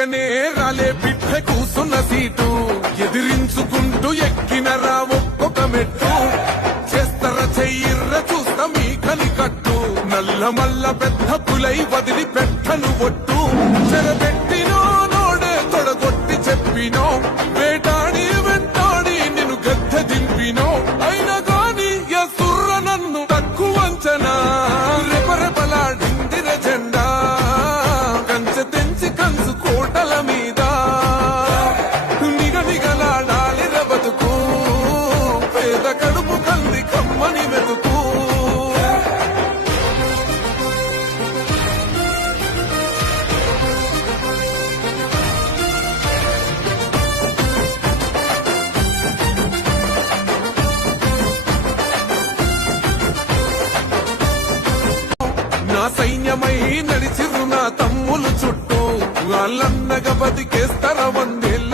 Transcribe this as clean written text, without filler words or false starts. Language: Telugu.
పక్కనే రాలే బిడ్డ కూసున్న సీటు ఎదిరించుకుంటూ ఎక్కినరా ఒక్కొక్క మెట్టు చేస్తర చెయ్యిర్ర చూస్తా మీ కనికట్టు నల్ల మల్ల పెద్ద పులై వదిలి పెట్టను ఒట్టు చెరబెట్టినో నోడే తొడగొట్టి చెప్పినో వేటాడి వెంటాడి నిన్ను గద్దె దింపినో అయినా గాని ఎసుర్ర నన్ను తక్కువ అంచనా రెపరెపలాడిందిర జెండా కంచె తెంచి కంచు కోటల మీద నిగనిగలాడాలిర బతుకు పేద కడుపు కంది కమ్మని మెతుకు నా సైన్యమై నడిచిరు నా తమ్ములు చుట్టూ వాళ్ళన్నగా బతికేస్తర వందేళ్ళ